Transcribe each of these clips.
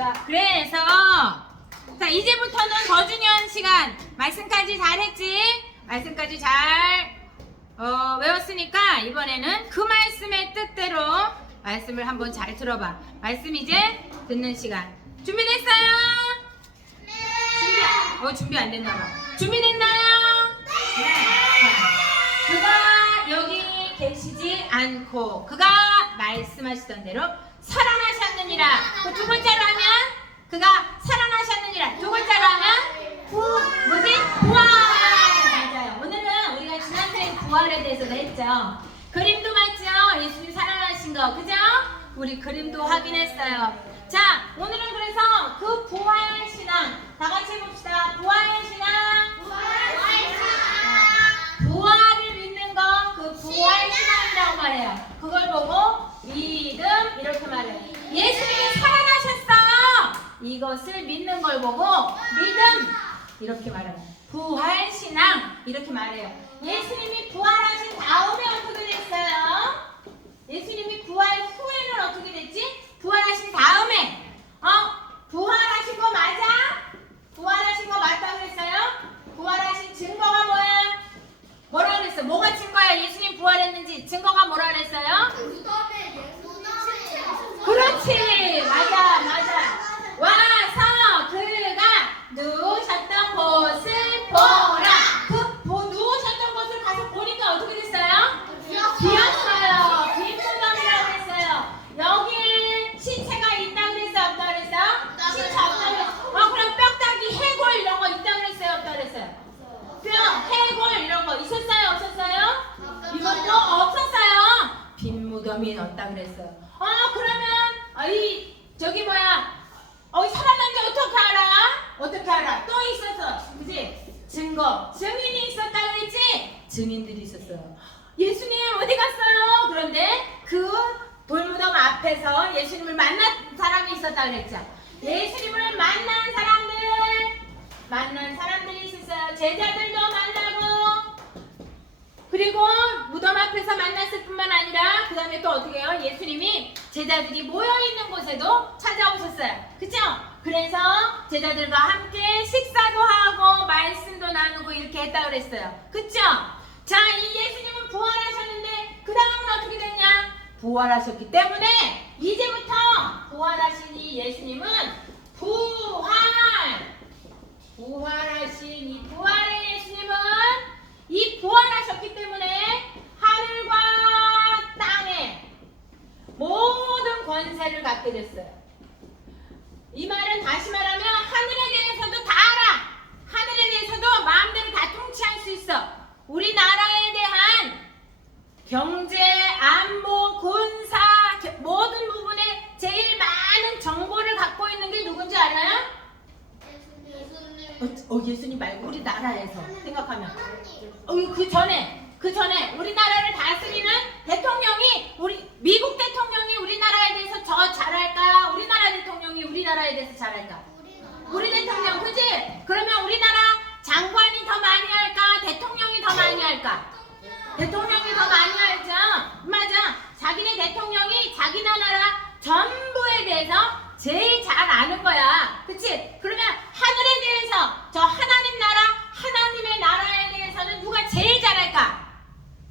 자, 그래서 자 이제부터는 더 중요한 시간 말씀까지 잘했지? 말씀까지 잘 어, 외웠으니까 이번에는 그 말씀의 뜻대로 말씀을 한번 잘 들어봐. 말씀 이제 듣는 시간. 준비됐어요? 준비 안, 어 준비 안 됐나 봐. 준비됐나요? 네. 자, 그가 여기 계시지 않고 그가 말씀하시던 대로 살아나 셨느니라. 그 두 번째로 하면 그가 살아나셨느니라. 두 번째로 하면 부 뭐지? 부활. 맞아요. 오늘은 우리가 지난 시간에 부활에 대해서도 했죠. 그림도 봤죠? 예수님 살아나신 거. 그죠? 우리 그림도 확인했어요. 자, 오늘은 그래서 그 부활 신앙 다 같이 해봅시다. 부활 신앙. 부활을 믿는 거 그 부활 신앙이라고 말해요. 그걸 보고 믿음 이렇게 말해요. 예수님이 살아나셨어. 이것을 믿는 걸 보고 믿음 이렇게 말해요. 부활 신앙 이렇게 말해요. 예수님이 부활하신 다음에 어떻게 됐어요? 예수님이 부활 후에는 어떻게 됐지? 부활하신 다음에 어? 부활하신 거 맞아? 부활하신 거 맞다고 했어요? 부활하신 증거가 뭐야? 뭐라 그랬어? 뭐가 증거야? 예수님 부활했는지 증거가 뭐라 그랬어요? 그렇지 맞아 와서 그가 누우셨던 곳을 보라 그 보, 누우셨던 곳을 가서 보니까 어떻게 됐어요? 비었어요 빈무덤이라고 했어요 여기에 신체가 있다 그랬어 없다 그랬어? 신체 없다 그랬어 어 그럼 뼈다귀 해골 이런 거 있다 그랬어요 없다 그랬어요? 뼈 해골 이런 거 있었어요 없었어요? 이것도 없었어요. 빈 무덤이 없다 그랬어요. 어 그러면 어, 이 저기 뭐야? 어 살아난 지 어떻게 알아? 어떻게 알아? 또 있었어, 그지? 증거, 증인이 있었다 그랬지? 증인들이 있었어요. 예수님 어디 갔어요? 그런데 그 돌무덤 앞에서 예수님을 만난 사람이 있었다 그랬죠. 예수님을 만난 사람들, 만난 사람들이 있었어요. 제자들도 만나고 그리고 무덤 앞에서 만났을 뿐만 아니라 그 다음에 또 어떻게 해요? 예수님이 제자들이 모여있는 곳에도 찾아오셨어요. 그쵸? 그래서 제자들과 함께 식사도 하고 말씀도 나누고 이렇게 했다 그랬어요. 그쵸? 자, 이 예수님은 부활하셨는데 그 다음은 어떻게 됐냐? 부활하셨기 때문에 이제부터 부활하신 이 예수님은 부활 부활하신 이 부활의 예수님은 이 부활하셨기 때문에 하늘과 땅에 모든 권세를 갖게 됐어요. 이 말은 다시 말하면 하늘에 대해서도 다 알아. 하늘에 대해서도 마음대로 다 통치할 수 있어. 우리나라에 대한 경제, 안보, 군사 겨- 모든 부분에 제일 많은 정보를 갖고 있는 게 누군지 알아요? 어, 어, 예수님 말고 우리나라에서 생각하면 어, 그 전에 그 전에 우리나라를 다스리는 대통령이 우리 미국 대통령이 우리나라에 대해서 더 잘할까? 우리나라 대통령이 우리나라에 대해서 잘할까? 우리 대통령 그지? 그러면 우리나라 장관이 더 많이 할까? 대통령이 더 많이 할까? 대통령이 더 많이 알죠? 맞아. 자기네 대통령이 자기 나라 전부에 대해서 제일 잘 아는 거야. 그치? 그러면 하늘에 대해서 저 하나님 나라, 하나님의 나라에 대해서는 누가 제일 잘할까?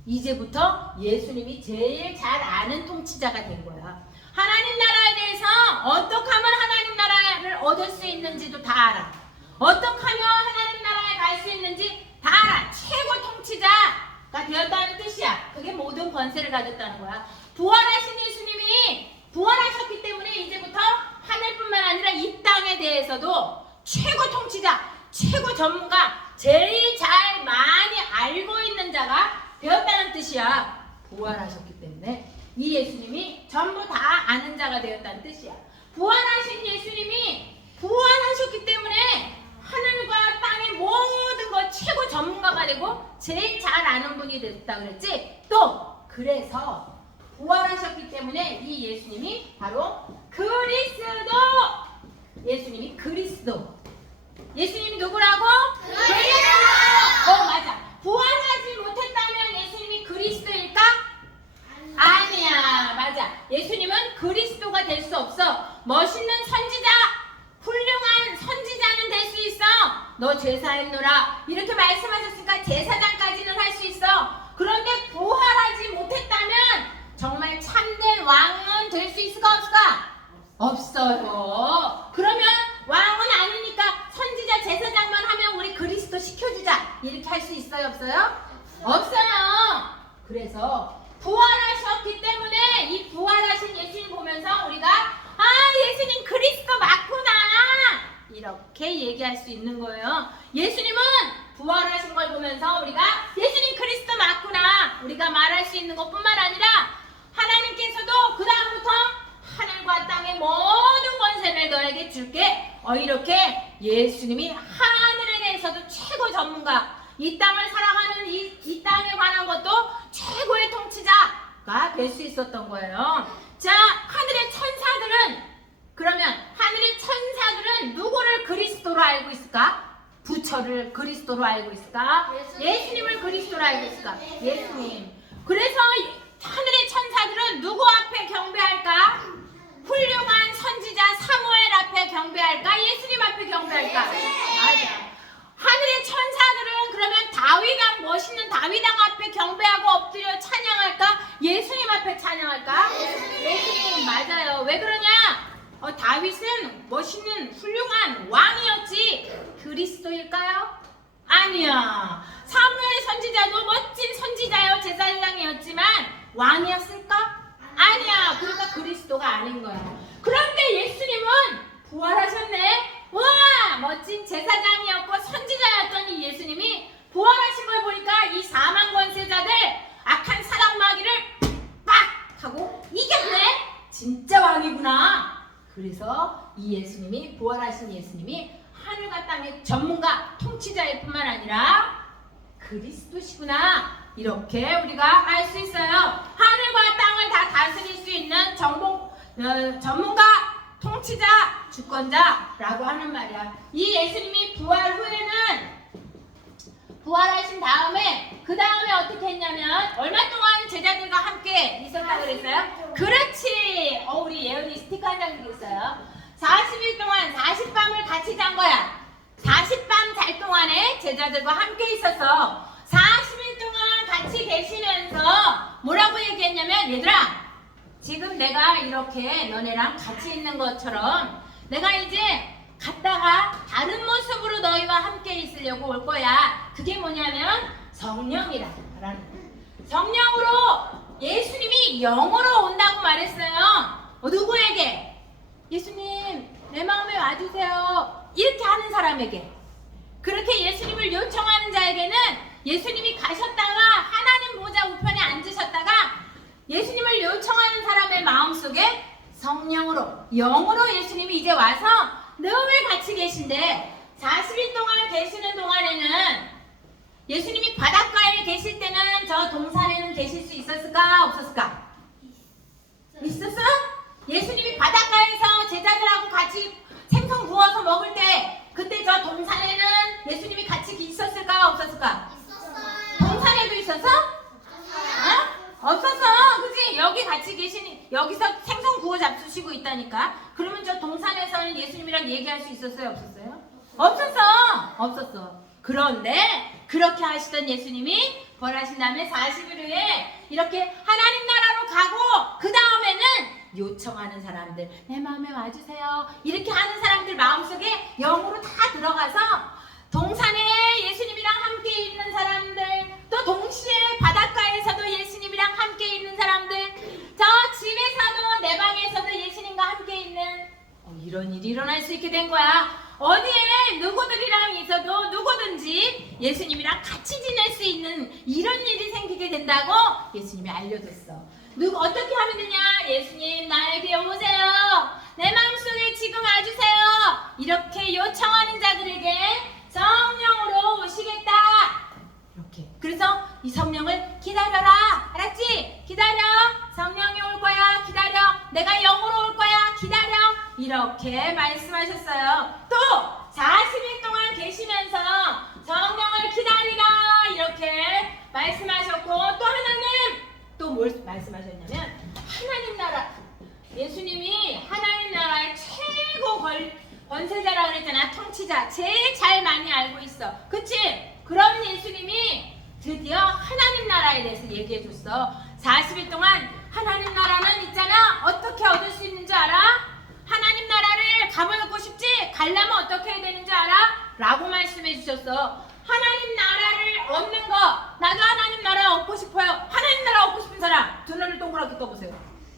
이제부터 예수님이 제일 잘 아는 통치자가 된 거야. 하나님 나라에 대해서 어떻게 하면 하나님 나라를 얻을 수 있는지도 다 알아. 어떻게 하면 하나님 나라에 갈 수 있는지 다 알아. 최고 통치자가 되었다는 뜻이야. 그게 모든 권세를 가졌다는 거야. 부활하신 예수님이 부활하셨기 때문에 이제부터 하늘뿐만 아니라 이 땅에 대해서도 최고 통치자, 최고 전문가, 제일 잘 많이 알고 있는 자가 되었다는 뜻이야. 부활하셨기 때문에 이 예수님이 전부 다 아는 자가 되었다는 뜻이야. 부활하신 예수님이 부활하셨기 때문에 하늘과 땅의 모든 것 최고 전문가가 되고 제일 잘 아는 분이 됐다 그랬지? 또 그래서 부활하셨기 때문에 이 예수님이 바로 그리스도 예수님이 그리스도 예수님이 누구라고? 그리스도 어 맞아 부활하 맞아, 예수님은 그리스도가 될 수 없어. 멋있는 선지자, 훌륭한 선지자는 될 수 있어. 너 제사했노라. 이렇게 말씀하셨으니까 제사장까지는 할 수 있어. 그런데 부활하지 못했다면 정말 참된 왕은 될 수 있을까 없을까? 없어요. 그러면 왕은 아니니까 선지자 제사장만 하면 우리 그리스도 시켜주자. 이렇게 할 수 있어요 없어요? 없어요. 그래서 이렇게 얘기할 수 있는 거예요. 예수님은 부활하신 걸 보면서 우리가 예수님 그리스도 맞구나 우리가 말할 수 있는 것뿐만 아니라 하나님께서도 그 다음부터 하늘과 땅의 모든 권세를 너에게 줄게. 어 이렇게 예수님이 하늘에 대해서도 최고 전문가, 이 땅을 살아가는 이, 이 땅에 관한 것도 최고의 통치자가 될 수 있었던 거예요. 자, 하늘의 천사들은 그러면 하늘의 천사들은 누구를 그리스도로 알고 있을까? 부처를 그리스도로 알고 있을까? 예수님. 예수님 을 그리스도로 알고 있을까? 예수님. 그래서 하늘의 천사들은 누구 앞에 경배할까? 훌륭한 선지자 사무엘 앞에 경배할까? 예수님 앞에 경배할까? 맞아. 하늘의 천사들은 그러면 다윗왕 멋있는 다윗왕 앞에 경배하고 엎드려 찬양할까? 예수님 앞에 찬양할까? 예수님 맞아요. 왜 그러냐? 어, 다윗은 멋있는 훌륭한 왕이었지 그리스도일까요? 아니야. 사무엘 선지자도 멋진 선지자요 제사장이었지만 왕이었을까? 아니야. 그러니까 그리스도가 아닌 거야. 그런데 예수님은 부활하셨네. 와 멋진 제사장이었고 선지자였던 이 예수님이 부활하신 걸 보니까 이 사망 권세자들 악한 사람 마귀를 빡 하고 이겼네. 진짜 왕이구나. 그래서 이 예수님이 부활하신 예수님이 하늘과 땅의 전문가 통치자일 뿐만 아니라 그리스도시구나 이렇게 우리가 알 수 있어요. 하늘과 땅을 다 다스릴 수 있는 정복 어, 전문가 통치자 주권자라고 하는 말이야. 이 예수님이 부활 후에는 부활하신 다음에 그 다음에 어떻게 했냐면 얼마 동안 제자들과 함께 있었다고 그랬어요? 그렇지. 어 우리 예은이 스티커 한장 드렸어요. 40일 동안 40밤을 같이 잔 거야. 40밤 잘 동안에 제자들과 함께 있어서 40일 동안 같이 계시면서 뭐라고 얘기했냐면 얘들아 지금 내가 이렇게 너네랑 같이 있는 것처럼 내가 이제 갔다가 다른 모습으로 너희와 함께 있으려고 올 거야. 그게 뭐냐면 성령이라는 거야. 성령으로 예수님이 영으로 온다고 말했어요. 어, 누구에게? 예수님 내 마음에 와주세요. 이렇게 하는 사람에게. 그렇게 예수님을 요청하는 자에게는 예수님이 가셨다가 하나님 보좌 우편에 앉으셨다가 예수님을 요청하는 사람의 마음속에 성령으로 영으로 예수님이 이제 와서 늘 같이 계신데 40일 동안 계시는 동안에는 예수님이 바닷가에 계실 때는 저 동산에는 계실 수 있었을까 없었을까? 있었어? 예수님이 바닷가에서 제자들하고 같이 생선 구워서 먹을 때 그때 저 동산에는 예수님이 같이 있었을까 없었을까? 동산에도 있었어? 어? 없었어. 그지? 여기 같이 계시니 여기서 생선 구워 잡수시고 있다니까. 그러면 저 동산에서는 예수님이랑 얘기할 수 있었어요, 없었어요? 없었어. 없었어. 그런데 그렇게 하시던 예수님이 벌하신 다음에 40일 후에 이렇게 하나님 나라로 가고 그 다음에는 요청하는 사람들 내 마음에 와주세요. 이렇게 하는 사람들 마음속에 영으로 다 들어가서 동산에 예수님이랑 함께 있는 사람들 또 동시에 바닷가에서도 예수님이랑 함께 있는 사람들 저 집에서도 내 방에서도 예수님과 함께 있는 어, 이런 일이 일어날 수 있게 된 거야. 어디에 누구들이랑 있어도 누구든지 예수님이랑 같이 지낼 수 있는 이런 일이 생기게 된다고 예수님이 알려줬어 누구 어떻게 하면 되냐 예수님 나에게 오세요 내 마음속에 지금 와주세요 이렇게 요청하는 자들에게 성령으로 오시겠다 이렇게. 그래서 이 성령을 기다려라. 알았지? 기다려. 성령이 올 거야. 기다려. 내가 영으로 올 거야. 기다려. 이렇게 말씀하셨어요. 또 40일 동안 계시면서 성령을 기다리라. 이렇게 말씀하셨고 또 하나는 또 뭘 말씀하셨냐면 하나님 나라 예수님이 하나님 나라의 최고 권, 권세자라 그랬잖아. 통치자. 제일 잘 많이 알고 있어. 그치? 그럼 예수님이 드디어 하나님 나라에 대해서 얘기해 줬어. 40일 동안 하나님 나라는 있잖아. 어떻게 얻을 수 있는 줄 알아? 하나님 나라를 가보고 싶지? 가려면 어떻게 해야 되는 줄 알아? 라고 말씀해 주셨어. 하나님 나라를 얻는 거. 나도 하나님 나라 얻고 싶어요. 하나님 나라 얻고 싶은 사람. 두 눈을 동그랗게 떠보세요.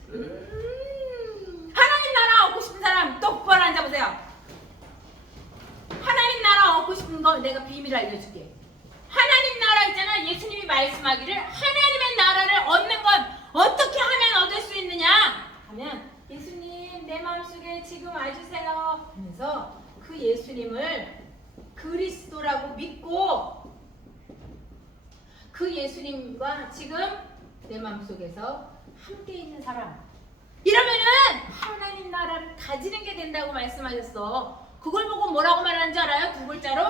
음, 하나님 나라 얻고 싶은 사람 똑바로 앉아보세요. 하나님 나라 얻고 싶은 거 내가 비밀 알려줄게. 하나님 나라 있잖아. 예수님이 말씀하기를 하나님의 나라를 얻는 건 어떻게 하면 얻을 수 있느냐? 하면 예수님 내 마음속에 지금 와주세요. 하면서 그 예수님을 그리스도라고 믿고 그 예수님과 지금 내 마음속에서 함께 있는 사람 이러면은 하나님 나라를 가지는 게 된다고 말씀하셨어. 그걸 보고 뭐라고 말하는지 알아요? 두 글자로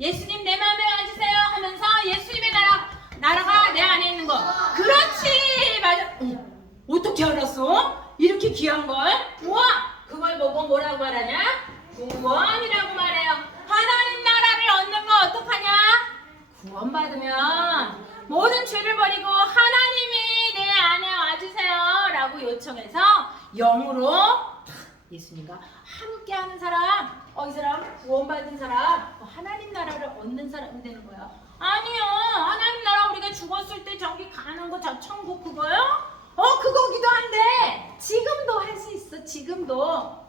예수님 내 마음에 와주세요 하면서 예수님의 나라 나라가 내 안에 있는 거. 그렇지 맞아. 어떻게 알았어? 이렇게 귀한 걸? 우와 그걸 보고 뭐라고 말하냐? 구원이라고 말해요. 하나님 나라를 얻는 거 어떡하냐? 구원받으면 모든 죄를 버리고 하나님이 내 안에 와주세요 라고 요청해서 영으로 예수님과 함께하는 사람 어 이 사람 구원받은 사람 어, 하나님 나라를 얻는 사람이 되는 거야 아니요 하나님 나라 우리가 죽었을 때 저기 가는 거 저 천국 그거요? 어 그거기도 한데 지금도 할 수 있어 지금도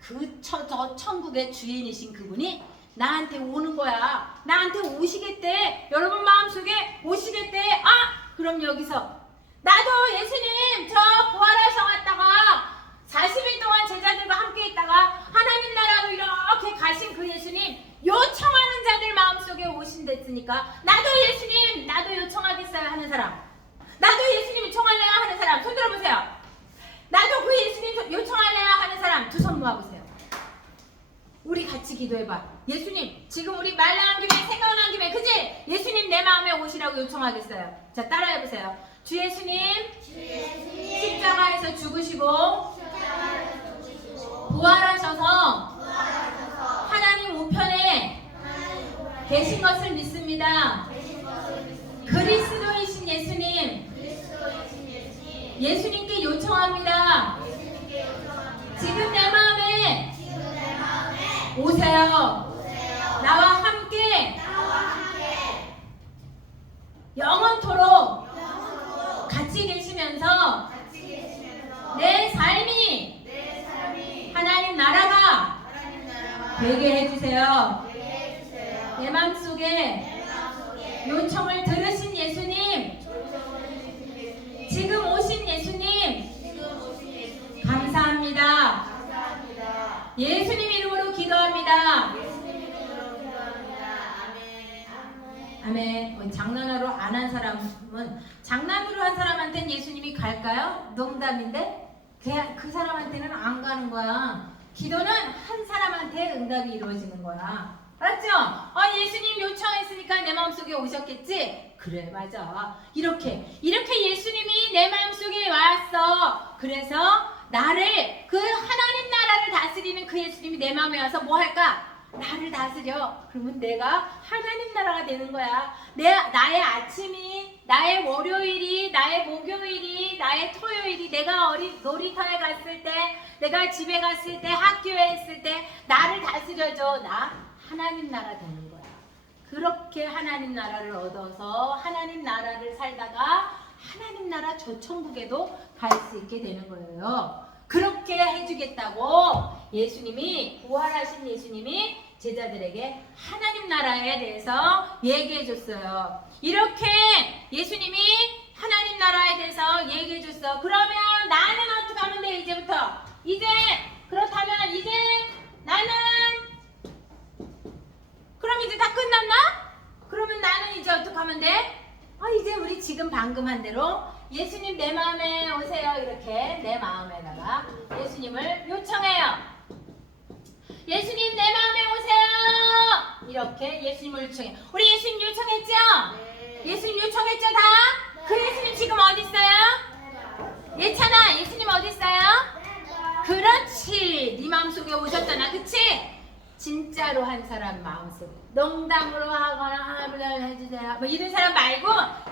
그 저 천국의 주인이신 그분이 나한테 오는 거야. 나한테 오시겠대. 여러분 마음속에 오시겠대. 아! 그럼 여기서 나도 예수님 저 부활하셔 왔다가 40일 동안 제자들과 함께 있다가 하나님 나라로 이렇게 가신 그 예수님 요청하는 자들 마음속에 오신댔으니까 나도 예수님 나도 요청하겠어요 하는 사람 나도 예수님 요청할래요 하는 사람 손 들어보세요 나도 그 예수님 요청할래요 하는 사람 두 손 모아보세요 우리 같이 기도해봐. 예수님, 지금 우리 말 나온 김에 생각난 김에, 그지? 예수님 내 마음에 오시라고 요청하겠어요. 자, 따라해보세요. 주 예수님, 십자가에서 죽으시고, 부활하셔서, 하나님 우편에 계신 것을 믿습니다. 그리스도이신 예수님, 예수님께 요청합니다. 지금 내 마음에 오세요. 나와 함께. 영원토록 같이 계시면서 내 삶이 하나님 나라가 되게 해주세요. 내 마음속에 요청을 들으신 예수님, 지금 오신 예수님, 감사합니다. 예수님 기도합니다. 아멘. 어, 장난으로 안 한 사람은 장난으로 한 사람한테는 예수님이 갈까요? 농담인데 그, 그 사람한테는 안 가는 거야. 기도는 한 사람한테 응답이 이루어지는 거야. 알았죠? 어, 예수님 요청했으니까 내 마음속에 오셨겠지? 그래 맞아. 이렇게 이렇게 예수님이 내 마음속에 왔어. 그래서 나를 그 하나님 나라를 다스리는 그 예수님이 내 마음에 와서 뭐 할까? 나를 다스려. 그러면 내가 하나님 나라가 되는 거야. 내 나의 아침이, 나의 월요일이, 나의 목요일이, 나의 토요일이, 내가 어리 놀이터에 갔을 때, 내가 집에 갔을 때, 학교에 있을 때 나를 다스려줘. 나 하나님 나라 되는 거야. 그렇게 하나님 나라를 얻어서 하나님 나라를 살다가 하나님 나라 저 천국에도 갈 수 있게 되는 거예요. 그렇게 해주겠다고 예수님이 부활하신 예수님이 제자들에게 하나님 나라에 대해서 얘기해 줬어요. 이렇게 예수님이 하나님 나라에 대해서 얘기해 줬어. 그러면 나는 어떻게 하면 돼 이제부터? 이제 그렇다면 이제 나는 그럼 이제 다 끝났나? 그러면 나는 이제 어떻게 하면 돼? 지금 방금 한 대로 예수님 내 마음에 오세요 이렇게 내 마음에다가 예수님을 요청해요. 예수님 내 마음에 오세요. 이렇게 예수님을 요청해. 우리 예수님 요청했죠? 예수님 요청했죠 다? 그 예수님 지금 어디 있어요? 예찬아 예수님 어디 있어요? 그렇지. 네 마음속에 오셨잖아. 그치? 진짜로 한 사람 마음속에. 농담으로 하거나 하나님 해주세요. 뭐 이런 사람 말고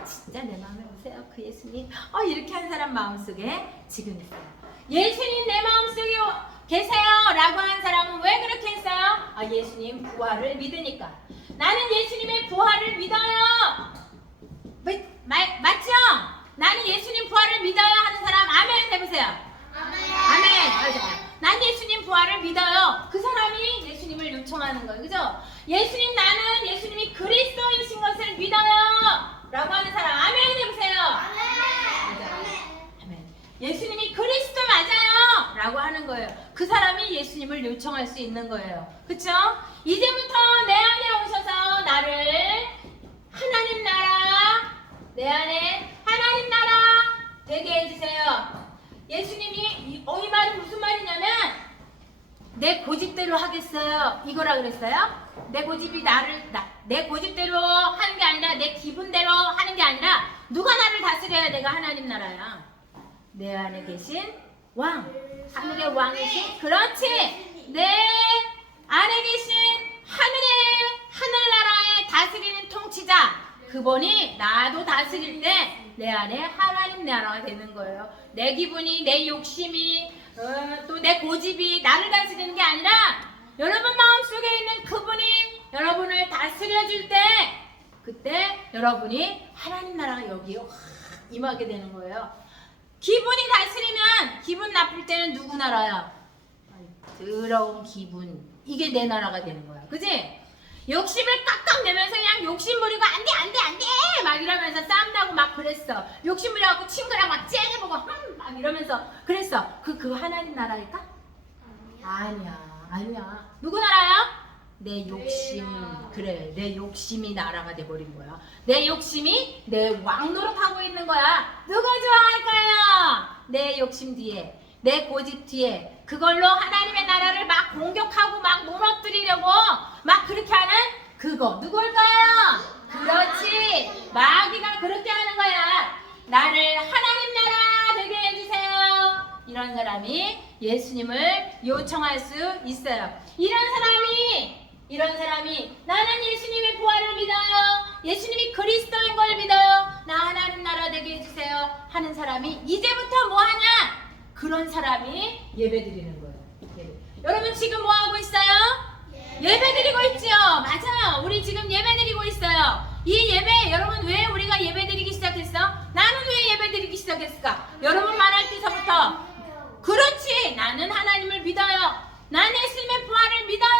진짜 내 마음에 오세요. 그 예수님. 어 이렇게 한 사람 마음속에 지금 있어요. 예수님 내 마음속에 오- 계세요. 라고 한 사람은 왜 그렇게 했어요? 아 예수님 부활을 믿으니까. 나는 예수님의 부활을 믿어요. 마- 마- 맞죠? 나는 예수님 부활을 믿어요 하는 사람 아멘 해보세요. 아멘. 맞아. 난 예수님 부활을 믿어요. 그 사람이 예수님을 요청하는 거예요. 그죠? 예수님 나는 예수님이 그리스도이신 것을 믿어요. 라고 하는 사람 아멘 해보세요. 아멘. 예수님이 그리스도 맞아요. 라고 하는 거예요. 그 사람이 예수님을 요청할 수 있는 거예요. 그쵸? 이제부터 내 안에 오셔서 나를 하나님 나라 내 안에 하나님 나라 되게 해주세요. 예수님이 이, 어, 이 말은 무슨 말이냐면 내 고집대로 하겠어요. 이거라 그랬어요. 내 고집이 나를 나, 내 고집대로 하는 게 아니라 내 기분대로 하는 게 아니라 누가 나를 다스려야 내가 하나님 나라야. 내 안에 계신 왕, 하늘의 왕이신 그렇지. 내 안에 계신 하늘의 하늘 나라의 다스리는 통치자 그분이 나도 다스릴 때 내 안에 하나님 나라가 되는 거예요. 내 기분이 내 욕심이 어, 또내 고집이 나를 다스리는 게 아니라 여러분 마음속에 있는 그분이 여러분을 다스려 줄 때 그때 여러분이 하나님 나라가 여기에 확 임하게 되는 거예요. 기분이 다스리면 기분 나쁠 때는 누구 나라야? 더러운 기분. 이게 내 나라가 되는 거야. 그지? 욕심을 깍깍 내면서 그냥 욕심 부리고 안돼 안돼 안돼 막 이러면서 싸움 나고 막 그랬어. 욕심 부려갖고 친구랑 막 째려보고 흠, 막 이러면서 그랬어. 그 그거 하나님 나라일까? 아니야 아니야. 누구 나라야? 내 욕심 그래 내 욕심이 나라가 돼버린 거야. 내 욕심이 내 왕 노릇하고 있는 거야. 누가 좋아할까요? 내 욕심 뒤에 내 고집 뒤에 그걸로 하나님의 나라를 막 공격하고 막 무너뜨리려고 막 그렇게 하는 그거 누굴까요? 그렇지 마귀가 그렇게 하는 거야. 나를 하나님 나라 되게 해주세요. 이런 사람이 예수님을 요청할 수 있어요. 이런 사람이 이런 사람이 나는 예수님의 부활을 믿어요. 예수님이 그리스도인 걸 믿어요. 나 하나님 나라 되게 해주세요. 하는 사람이 이제부터 뭐 하냐? 그런 사람이 예배 드리는 거예요. 여러분 지금 뭐 하고 있어요? 예배 드리고 있죠. 맞아요. 우리 지금 예배 드리고 있어요. 이 예배 여러분 왜 우리가 예배 드리기 시작했어? 나는 왜 예배 드리기 시작했을까? 여러분 말할 때서부터 그렇지. 나는 하나님을 믿어요. 나는 예수님의 부활을 믿어요.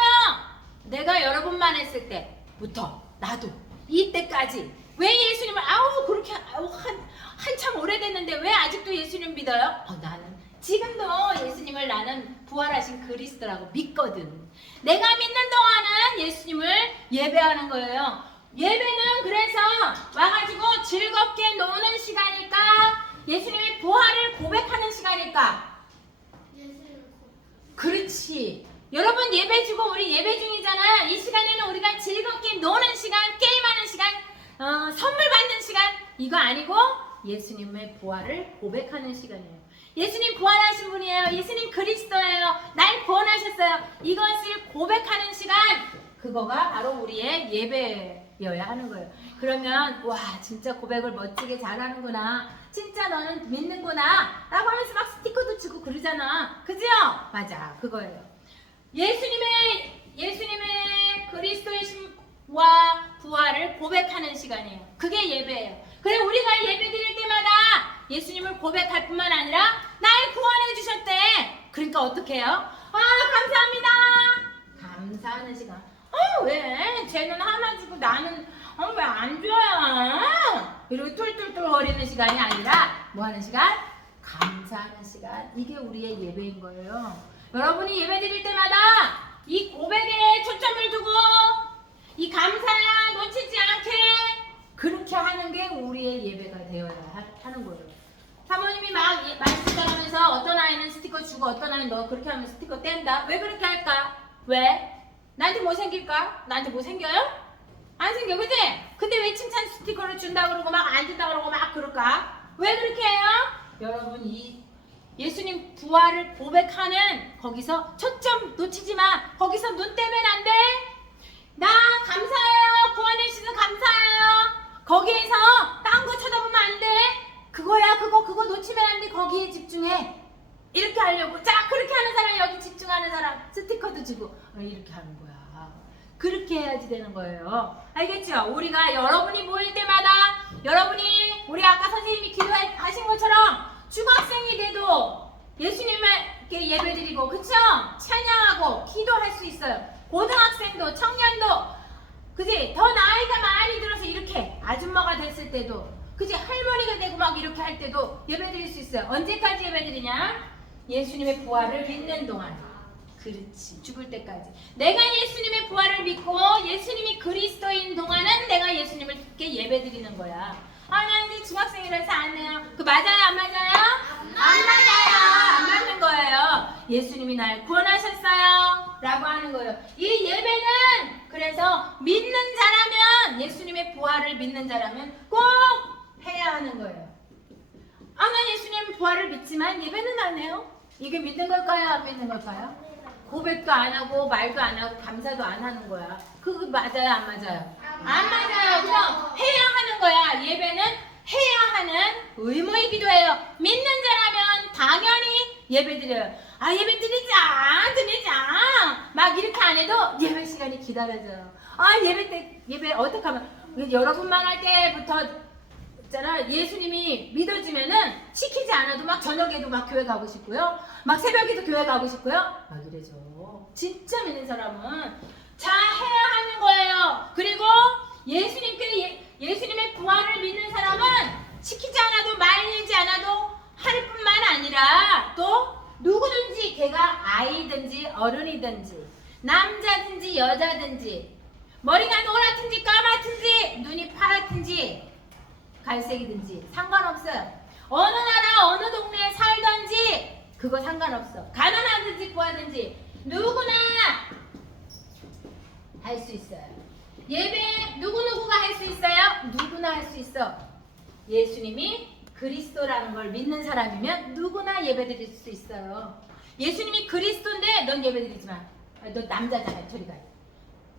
내가 여러분만 했을 때부터 나도 이때까지 왜 예수님을 아우 그렇게 아우 한 한참 오래됐는데 왜 아직도 예수님 믿어요? 어, 나는 지금도 예수님을 나는 부활하신 그리스도라고 믿거든. 내가 믿는 동안은 예수님을 예배하는 거예요. 예배는 그래서 와가지고 즐겁게 노는 시간일까? 예수님의 부활을 고백하는 시간일까? 그렇지. 여러분 예배 주고 우리 예배 중이잖아. 이 시간에는 우리가 즐겁게 노는 시간, 게임하는 시간, 어, 선물 받는 시간 이거 아니고 예수님의 부활을 고백하는 시간이에요. 예수님 부활하신 분이에요. 예수님 그리스도예요. 날 구원하셨어요. 이것을 고백하는 시간 그거가 바로 우리의 예배여야 하는 거예요. 그러면 와 진짜 고백을 멋지게 잘하는구나. 진짜 너는 믿는구나. 라고 하면서 막 스티커도 주고 그러잖아. 그죠? 맞아. 그거예요. 예수님의 예수님의 그리스도이심과 부활을 고백하는 시간이에요. 그게 예배예요. 그래 우리가 예배 드릴 때마다 예수님을 고백할 뿐만 아니라. 그러니까 어떻게 해요? 아 감사합니다. 감사하는 시간. 어 왜? 쟤는 하나 주고 나는 어 왜 안 줘요? 이러고 툴툴툴 거리는 시간이 아니라 뭐 하는 시간? 감사하는 시간. 이게 우리의 예배인 거예요. 여러분이 예배 드릴 때마다 이 고백에 초점을 두고 이 감사야 놓치지 않게 그렇게 하는 게 우리의 예배가 되어야 하, 는 거예요. 사모님이 막 예- 말씀 전하면서 어떤 아이는 스티커 주고 어떤 아이는 너 그렇게 하면 스티커 뗀다. 왜 그렇게 할까? 왜? 나한테 뭐 생길까? 나한테 뭐 생겨요? 안 생겨, 그지? 근데 왜 칭찬 스티커를 준다 그러고 막 안 준다 그러고 막 그럴까? 왜 그렇게 해요? 여러분 이 예수님 부활을 고백하는 거기서 초점 놓치지 마. 거기서 눈 떼면 안 돼. 나 감사해요. 구원해 주셔서 감사해요. 거기에서 딴 거 쳐다보면 안 돼. 그거야 그거 그거 놓치면 안 돼. 거기에 집중해. 이렇게 하려고 자 그렇게 하는 사람 여기 집중하는 사람 스티커도 주고 어, 이렇게 하는 거야. 그렇게 해야지 되는 거예요. 알겠죠? 우리가 여러분이 모일 때마다 여러분이 우리 아까 선생님이 기도하신 것처럼 중학생이 돼도 예수님을 예배드리고 그쵸? 찬양하고 기도할 수 있어요. 고등학생도 청년도 그지? 더 나이가 많이 들어서 이렇게 아줌마가 됐을 때도 그지? 할머니가 되고 막 이렇게 할 때도 예배 드릴 수 있어요. 언제까지 예배 드리냐? 예수님의 부활을 믿는 동안. 그렇지. 죽을 때까지. 내가 예수님의 부활을 믿고 예수님이 그리스도인 동안은 내가 예수님을 이렇게 예배 드리는 거야. 아, 나 이제 중학생이라서 안 해요. 그 맞아요? 안 맞아요? 안 맞아요. 안 맞는 거예요. 예수님이 날 구원하셨어요. 라고 하는 거예요. 이 예배는 그래서 믿는 자라면 예수님의 부활을 믿는 자라면 꼭 해야 하는 거예요. 아, 난 예수님 부활을 믿지만 예배는 안 해요. 이게 믿는 걸까요? 안 믿는 걸까요? 고백도 안 하고 말도 안 하고 감사도 안 하는 거야. 그거 맞아요? 안 맞아요? 안 맞아요. 그럼 해야 하는 거야. 예배는 해야 하는 의무의 기도예요. 믿는 자라면 당연히 예배 드려요. 아 예배 드리자 드리자 막 이렇게 안 해도 예배 시간이 기다려져요. 아 예배 때 예배 어떻게 하면 여러분만 할 때부터 있잖아. 예수님이 믿어지면은 시키지 않아도 막 저녁에도 막 교회 가고 싶고요. 막 새벽에도 교회 가고 싶고요. 막 이래죠. 진짜 믿는 사람은 자 해야 하는 거예요. 그리고 예수님께 예, 예수님의 부활을 믿는 사람은 시키지 않아도 말리지 않아도 할 뿐만 아니라 또 누구든지 걔가 아이든지 어른이든지 남자든지 여자든지 머리가 노랗든지 까맣든지 눈이 파랗든지 갈색이든지 상관없어요. 어느 나라 어느 동네에 살든지 그거 상관없어. 가난하든지 부하든지 누구나 할 수 있어요. 예배 누구누구가 할 수 있어요? 누구나 할 수 있어. 예수님이 그리스도라는 걸 믿는 사람이면 누구나 예배드릴 수 있어요. 예수님이 그리스도인데 넌 예배드리지 마. 아, 너 남자잖아. 저리 가.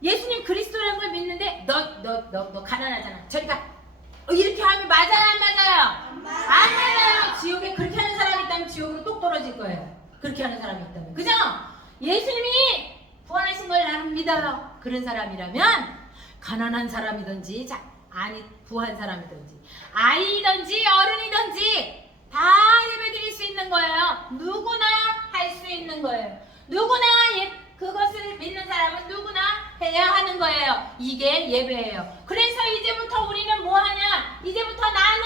예수님 그리스도라는 걸 믿는데 너 너 너 너 가난하잖아. 저리 가. 어, 이렇게 하면 맞아요, 안 맞아요? 안 맞아요. 지옥에 그렇게 하는 사람이 있다면 지옥으로 똑 떨어질 거예요. 그렇게 하는 사람이 있다면. 그죠? 예수님이 구원하신 걸 나는 믿어요. 그런 사람이라면 가난한 사람이든지 자, 아니 부한 사람이든지 아이든지 어른이든지 다 예배드릴 수 있는 거예요. 누구나 할 수 있는 거예요. 누구나 예, 그것을 믿는 사람은 누구나 해야 하는 거예요. 이게 예배예요. 그래서 이제부터 우리는 뭐 하냐? 이제부터 나는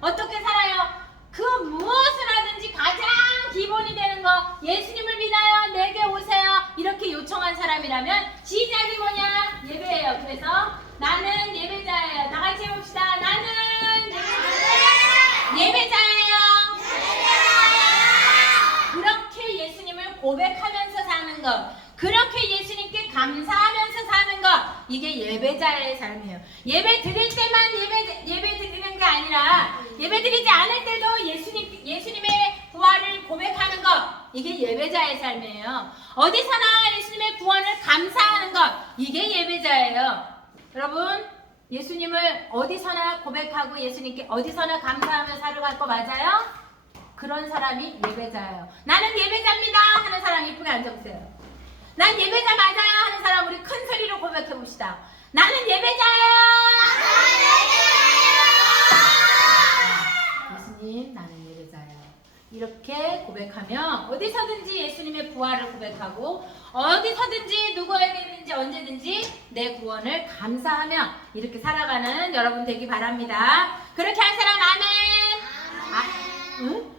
어떻게 살아요? 그 무엇을 하든지 가장 기본이 되는 거 예수님을 믿어요. 내게 오세요. 이렇게 요청한 사람이라면 시작이 뭐냐? 예배예요. 그래서 나는 예배자예요. 다 같이 해봅시다. 나는 예배자예요. 그렇게 예수님을 고백하면서 사는 것, 그렇게 예수님께 감사하면서 사는 것, 이게 예배자의 삶이에요. 예배 드릴 때만 예배 예배 드리는 게 아니라 예배 드리지 않을 때도 예수님 예수님의 부활을 고백하는 것, 이게 예배자의 삶이에요. 어디서나 예수님의 구원을 감사하는 것, 이게 예배자예요. 여러분, 예수님을 어디서나 고백하고 예수님께 어디서나 감사하며 살아갈 거 맞아요? 그런 사람이 예배자예요. 나는 예배자입니다 하는 사람 이쁘게 앉아보세요. 난 예배자 맞아요 하는 사람 우리 큰 소리로 고백해 봅시다. 나는 예배자예요. 예수님 나는 예배자예요. 이렇게 고백하며 어디서든지 예수님의 부활을 고백하고 어디서든지 누구에게든지 언제든지 내 구원을 감사하며 이렇게 살아가는 여러분 되기 바랍니다. 그렇게 할 사람 아멘. 아, 응?